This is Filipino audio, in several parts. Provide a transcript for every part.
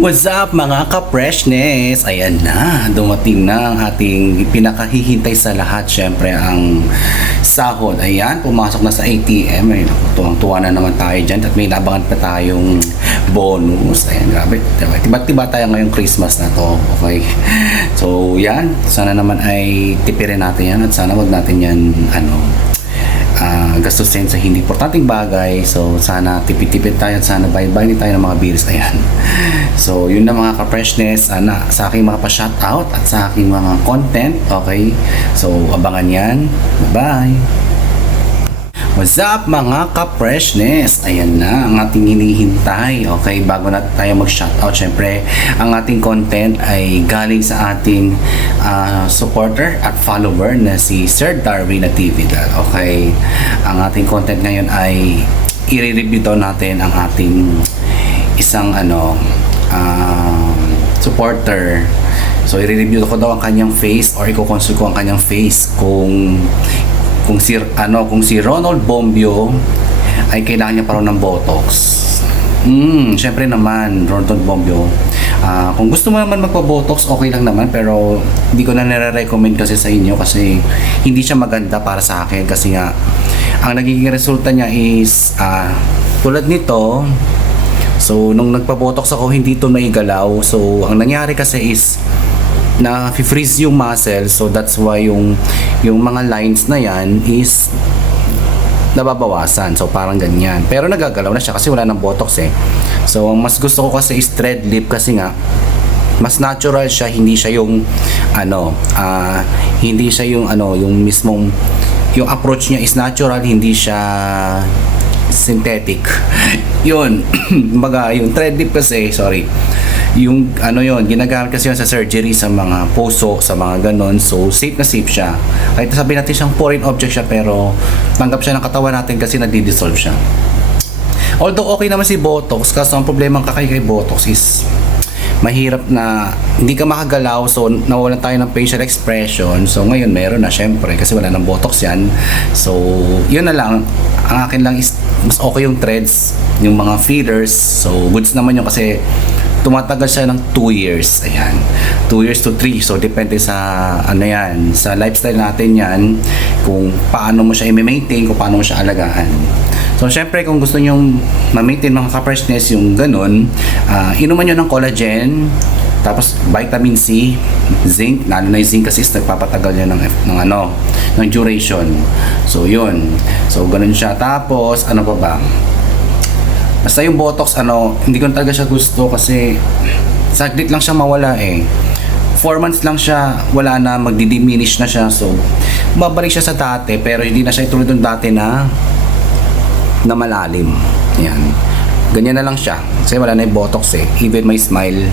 What's up mga ka-freshness? Ayan na, dumating na ang ating pinakahihintay sa lahat. Syempre ang sahod. Ayan, pumasok na sa ATM. Ay, tuwang-tuwa na naman tayo dyan at may labangan pa tayong bonus. Ayan, grabe. Tiba-tiba tayo ngayong Christmas na to. Okay. So, yan. Sana naman ay tipirin natin yan at sana wag natin yan, gastusin sa hindi importanteng bagay. So sana tipid-tipid tayo at sana bayad-bayad tayo ng mga bills. Ayan. So yun na mga ka-freshness, sana sa aking mga pa-shoutout at sa aking mga content. Okay, so abangan yan. Bye. What's up mga ka-freshness? Ayan na ang ating hinihintay. Okay, bago na tayo mag-shoutout, syempre ang ating content ay galing sa ating supporter at follower na si Sir Darwin Natividad. Okay, ang ating content ngayon ay i-review daw natin ang ating isang supporter. So i-review ko daw ang kanyang face or i-consult ko ang kanyang face kung si Ronald Bombio ay kailangan niya pa rin ng Botox. Syempre naman, Ronald Bombio. Kung gusto mo naman magpa-Botox, okay lang naman, pero hindi ko na nire-recommend kasi sa inyo kasi hindi siya maganda para sa akin kasi nga ang nagiging resulta niya is tulad nito. So nung nagpa-Botox ako, hindi ito maigalaw. So ang nangyari kasi is na freeze yung muscle, so that's why yung mga lines na yan is nababawasan. So parang ganyan, pero nagagalaw na siya kasi wala nang Botox eh. So ang mas gusto ko kasi is thread lip kasi nga mas natural siya, hindi siya yung hindi siya yung yung mismong yung approach niya is natural, hindi siya synthetic. Yun. Baga yung thread lip kasi, sorry, yung yun, ginagamit kasi yun sa surgery, sa mga puso, sa mga ganon. So safe na safe siya. Kahit sabihin natin siyang foreign object siya, pero tanggap siya ng katawan natin kasi nadi-dissolve siya. Although okay naman si Botox, kaso ang problema kay Botox is mahirap na hindi ka makagalaw, so nawalan tayo ng facial expression. So ngayon meron na syempre kasi wala nang Botox yan. So yun na lang, ang akin lang is mas okay yung threads, yung mga fillers. So goods naman yun kasi tumatagal siya ng 2 years. Ayan, 2 years to 3. So depende sa yan, sa lifestyle natin yan, kung paano mo siya i-maintain, kung paano mo siya alagaan. So syempre kung gusto nyo ma-maintain mga ka-freshness yung ganun, inuman nyo ng collagen, tapos vitamin C, zinc, lalo na yung zinc kasi nagpapatagal niya ng duration. So yun, so ganun siya. Tapos ano pa ba, basta yung Botox hindi ko talaga siya gusto kasi saglit lang siya mawala eh. 4 months lang siya, wala na, magdi-diminish na siya. So babalik siya sa dati, pero hindi na siya itulad ng dati na malalim. Yan, ganyan na lang siya kasi wala na yung Botox eh. Even my smile,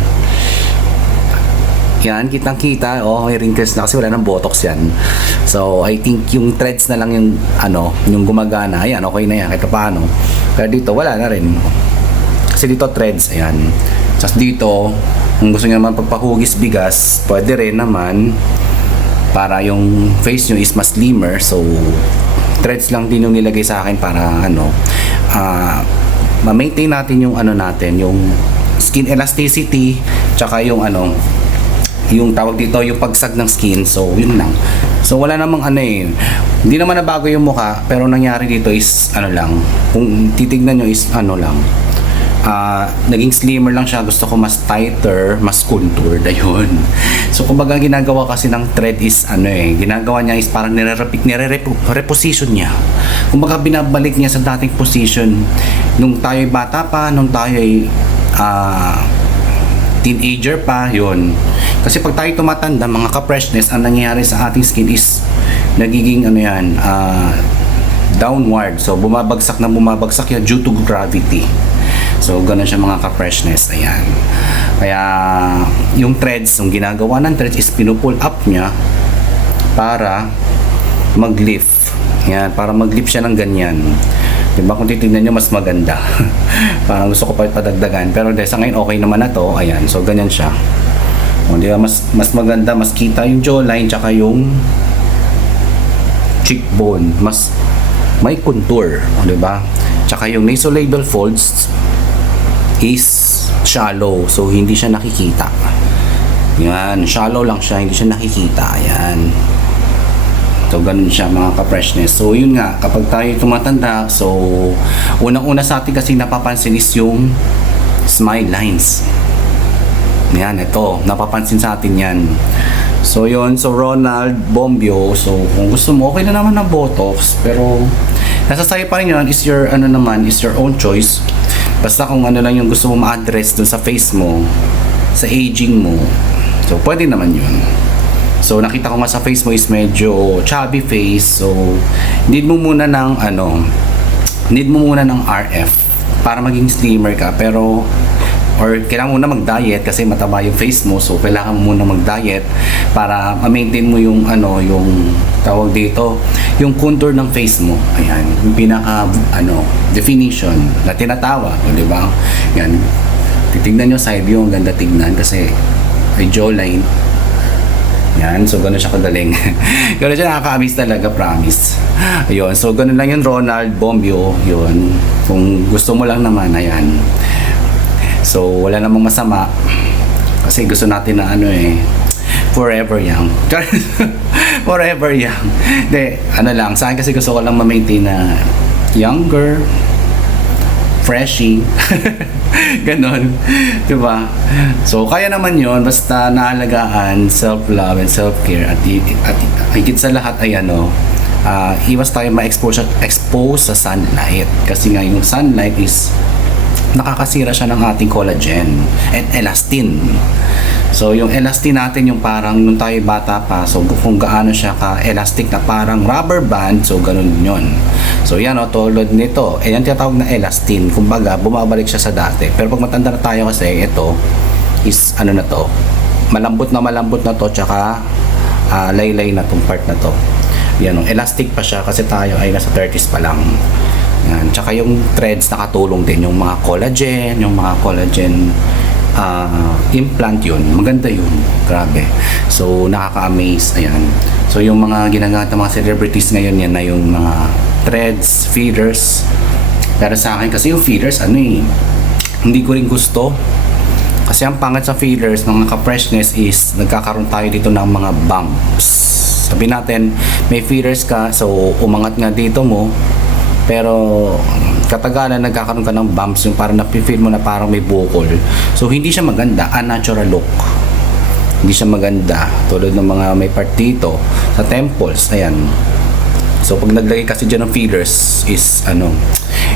yan, kitang kita, may wrinkles na kasi wala nang Botox yan. So I think yung threads na lang yung yung gumagana. Ayan, okay na yan kahit paano. Pero dito wala na rin kasi dito threads. Ayan, just dito kung gusto niyo naman pagpahugis bigas, pwede rin naman para yung face nyo is mas slimmer. So threads lang din yung nilagay sa akin para ma-maintain natin yung natin, yung skin elasticity, tsaka yung yung tawag dito, yung pagsag ng skin. So yun lang. So wala namang hindi naman nabago yung mukha, pero nangyari dito is lang, kung titignan nyo is lang, naging slimmer lang siya. Gusto ko mas tighter, mas contoured. Ayun. So kumbaga ginagawa kasi ng thread is ginagawa niya is parang nire-reposition niya. Kumbaga binabalik niya sa dating position nung tayo'y bata pa, nung tayo'y teenager pa. Yun. Kasi pag tayo tumatanda mga ka-freshness, ang nangyayari sa ating skin is nagiging downward. So bumabagsak yan due to gravity. So ganun siya mga ka-freshness. Ayan. Kaya yung threads, yung ginagawa ng threads is pinupull up niya para mag-lift. Ayan, para mag-lift siya ng ganyan. Diba, kung titignan nyo mas maganda. Parang gusto ko pa ipadagdagan, pero sa ngayon okay naman na to. Ayan, so ganyan siya. Diba, mas maganda, mas kita yung jawline tsaka yung cheekbone, mas may contour, diba? Tsaka yung nasolabial folds is shallow. So, hindi siya nakikita. Yan, shallow lang siya, hindi siya nakikita. Ayan. So, ganun siya mga ka-freshness. So, yun nga, kapag tayo tumatanda, so, unang-una sa atin kasi napapansin is yung smile lines. Yan, ito, napapansin sa atin yan. So, yun, so Ronald Bombio, so, kung gusto mo, okay na naman ng Botox, pero, nasa sa'yo pa rin yun, is your, ano naman, is your own choice. Basta kung ano lang yung gusto mo ma-address dun sa face mo, sa aging mo, so, pwede naman yun. So, nakita ko nga sa face mo is medyo chubby face. So, need mo muna ng RF para maging slimmer ka. Pero, or kailangan muna mag-diet kasi mataba yung face mo. So, kailangan mo muna mag-diet para ma-maintain mo yung yung tawag dito, yung contour ng face mo. Ayan, yung pinaka, definition na tinatawag. Di ba? Yan. Titignan nyo side view, ang ganda tignan kasi may jawline. Yan, so gano'n siya kagaling. Gano'n siya nakaka-amaze talaga, promise. Ayun, so gano'n lang yun, Ronald Bombio. Yun, kung gusto mo lang naman, ayan. So, wala namang masama. Kasi gusto natin na forever young. Forever young. Hindi, lang, sa akin kasi gusto ko lang ma-maintain na younger, freshy. Ganon. Diba? So, kaya naman yon basta naalagaan, self-love and self-care at higit sa lahat ay iwas tayo ma-expose sa sunlight. Kasi nga yung sunlight is nakakasira siya ng ating collagen and elastin. So, yung elastin natin, yung parang nung tayo bata pa, so kung gaano siya ka-elastic na parang rubber band, so ganun yun. So, yan tulad nito, yan tinatawag na elastin. Kumbaga, bumabalik siya sa dati. Pero pag matanda na tayo kasi, ito is na to, malambot na to, tsaka laylay na tong part na to. Yan, elastic pa siya kasi tayo ay nasa 30s pa lang. Yan, tsaka yung threads nakatulong din, yung mga collagen, implant yun, maganda yun, grabe. So, nakaka-amaze, ayan. So, yung mga ginagamit ng mga celebrities ngayon, yan na yung mga threads, feeders. Pero sa akin, kasi yung feeders, hindi ko rin gusto. Kasi ang pangit sa feeders, ng ka-freshness is, nagkakaroon tayo dito ng mga bumps. Sabi natin, may feeders ka, so, umangat nga dito mo, pero katagalan nagkakaroon ka ng bumps yung parang napifeel mo na parang may bukol. So hindi siya maganda, unnatural look. Hindi siya maganda tulad ng mga may part dito sa temples, ayan. So pag naglagay kasi dyan ng fillers is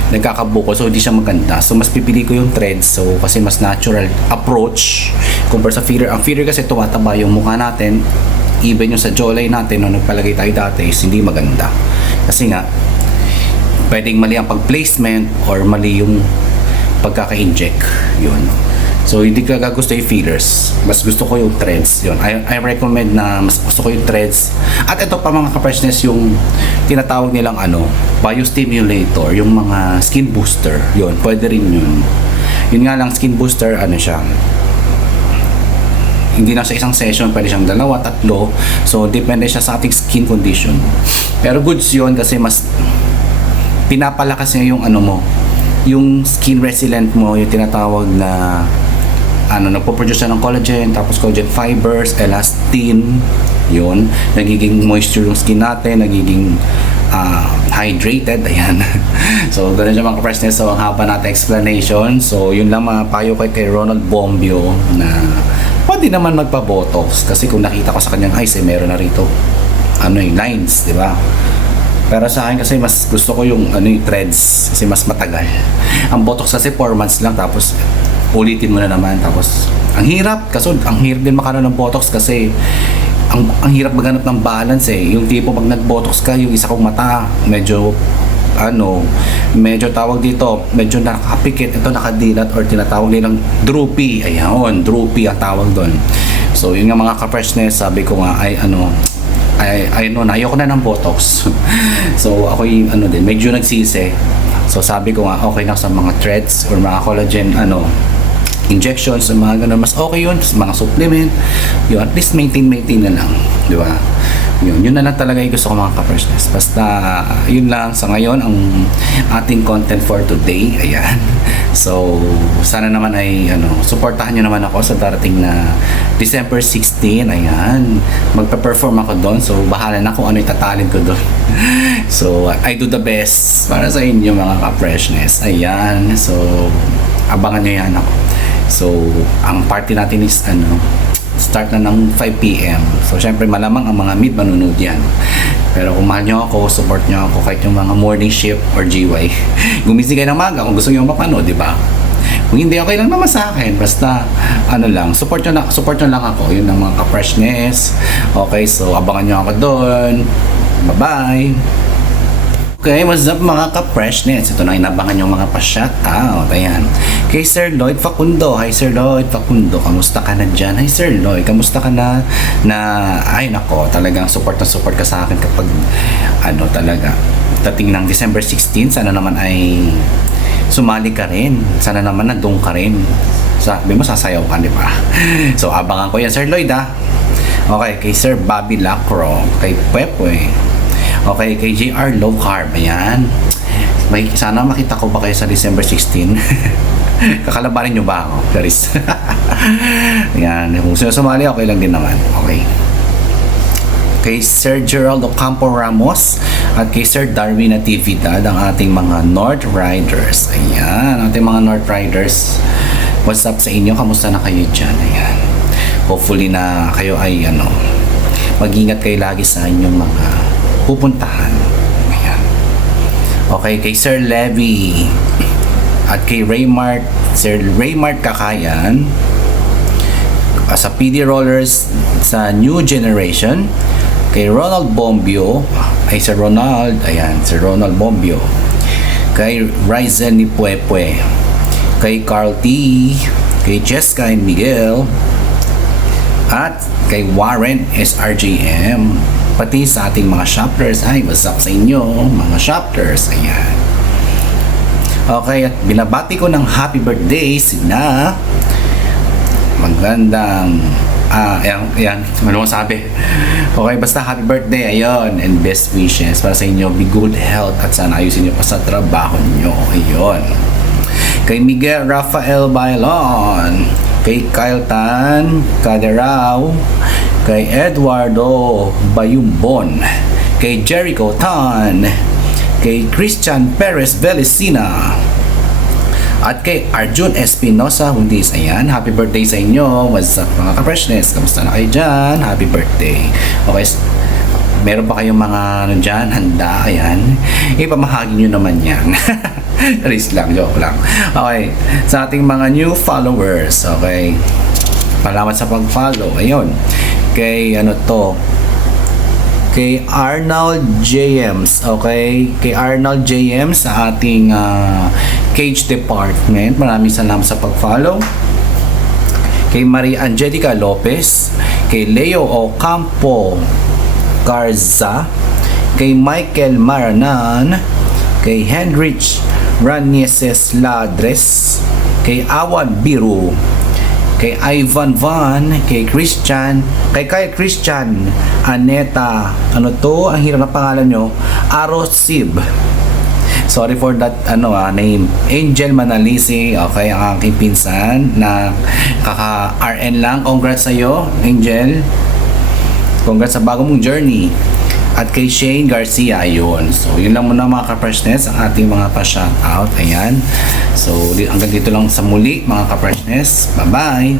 nagkakabukol, so hindi siya maganda. So mas pipili ko yung threads, so kasi mas natural approach compare sa filler. Ang filler kasi tumataba yung mukha natin, even yung sa jawline natin nung nagpalagay tayo dati is hindi maganda. Kasi nga pwedeng mali ang pag-placement or mali yung pagkaka-inject. Yun. So, hindi ka gusto yung fillers. Mas gusto ko yung threads. Yun. I recommend na mas gusto ko yung threads. At ito pa mga ka-freshness, yung tinatawag nilang biostimulator, yung mga skin booster. Yun. Pwede rin yun. Yun nga lang, skin booster, siya. Hindi lang sa isang session, pwede siyang 2, 3. So, depende siya sa ating skin condition. Pero goods yun kasi mas pinapalakas niya yung yung skin resilient mo, yung tinatawag na nagpo-produce siya ng collagen, tapos collagen fibers, elastin, yun, nagiging moisture yung skin natin, nagiging hydrated, ayan. So, ganun siya mga ka-freshness. So, ang haba natin explanation. So, yun lang mga payo kay Ronald Bombio na pwede naman magpa-botox kasi kung nakita ko sa kanyang eyes, meron na rito lines, di ba? Pero sa akin kasi mas gusto ko yung threads kasi mas matagal. Ang botox kasi 4 months lang tapos ulitin mo na naman tapos ang hirap kasi ang hirap din makaroon ng botox kasi ang hirap maghanap ng balance Yung tipo pag nag-botox ka, yung isa kong mata medyo medyo tawag dito, medyo nakapikit, ito nakadilat or tinatawag nilang droopy. Ayun, droopy ang tawag doon. So yun nga mga ka-freshness, sabi ko nga ay ayoko na ng botox. So ako din medyo nagsisi. So sabi ko nga okay na sa mga threads or mga collagen injections, mga ganun, mas okay yun, mga supplement, at least maintain na lang, di ba? Yun na lang talaga yung gusto ko mga ka-freshness. Basta, yun lang sa ngayon ang ating content for today. Ayan. So, sana naman ay, supportahan nyo naman ako sa darating na December 16. Ayan. Magpa-perform ako doon. So, bahala na kung ano itatalent ko doon. So, I do the best para sa inyo mga ka-freshness. Ayan. So, abangan nyo yan ako. So, ang party natin is, start na ng 5 p.m. So, syempre malamang ang mga mid manunod yan. Pero kung mahal nyo ako, support nyo ako kahit yung mga morning shift or GY. Gumising kayo ng maga kung gusto nyo mapanood, di ba? Kung hindi, okay lang naman sa akin. Basta, support nyo lang ako. Yun ang mga ka-freshness. Okay, so abangan nyo ako doon. Bye-bye! Okay, what's up mga ka-freshness? Ito na inabangan yung mga pa-shoutout. Ayan. Kay Sir Lloyd Facundo. Hi Sir Lloyd Facundo. Kamusta ka na dyan? Hi Sir Lloyd. Kamusta ka na? Ay nako, talagang support na support ka sa akin kapag talaga. Dating ng December 16, sana naman ay sumali ka rin. Sana naman nandun ka rin. Sabi mo, sasayaw ka, di ba? So, abangan ko yan Sir Lloyd ha. Okay, kay Sir Bobby Lacro. Kay Pepe. Okay, kay JR Low Carb, ayan. Sana makita ko ba kayo sa December 16? Kakalabanin nyo ba ako? Charis. Ayan, kung sumali, okay lang din naman. Okay. Kay Sir Gerald Ocampo Ramos at kay Sir Darwin Natividad, ang ating mga North Riders. Ayan, ating mga North Riders. What's up sa inyo? Kamusta na kayo dyan? Ayan. Hopefully na kayo ay mag-ingat kayo lagi sa inyong mga pupuntahan. Ayan. Okay, kay Sir Levy at kay Raymart, Sir Raymart Kakayan sa PD Rollers sa New Generation, kay Ronald Bombio, ay Sir Ronald, ayan, Sir Ronald Bombio, kay Rizel ni Puepue, kay Carl T, kay Jessica and Miguel, at kay Warren SRJM, pati sa ating mga shoppers. Ay, what's up sa inyo mga shoppers? Ayan. Okay, at binabati ko ng happy birthday sina magandang ayan, ano sabi? Okay, basta happy birthday, ayun, and best wishes para sa inyo, be good health at sana ayusin nyo pa sa trabaho nyo. Ayun. Kay Miguel Rafael Bailon, kay Kyle Tan Caderao, kay Eduardo Bayumbon, kay Jericho Tan, kay Christian Perez Velicina, at kay Arjun Espinosa Hundis. Ayan, happy birthday sa inyo. What's up mga ka-freshness? Kamusta na kayo dyan? Happy birthday. Okay, meron pa kayong mga dyan, handa? Ayan, ipamahagi nyo naman yan. Risk lang, joke lang. Okay, sa ating mga new followers, okay, salamat sa pag-follow. Ayun, kay kay Arnold James. Okay, kay Arnold James sa ating cage department, maraming salamat sa pag-follow. Kay Maria Angelica Lopez, kay Leo Ocampo Garza, kay Michael Maranan, kay Henrich Ranieses Ladres, kay Awan Biru, kay Ivan Van, kay Christian, kay Christian Aneta, ang hirap na pangalan nyo, Arosib. Sorry for that name. Angel Manalisi, okay, ang aking pinsan na kaka-RN lang. Congrats sa iyo, Angel. Congrats sa bagong mong journey. At kay Shane Garcia, ayun. So, yun lang muna mga ka-freshness, ang ating mga pa-shoutout. Ayan. So, hanggang dito lang sa muli mga ka-freshness. Bye-bye!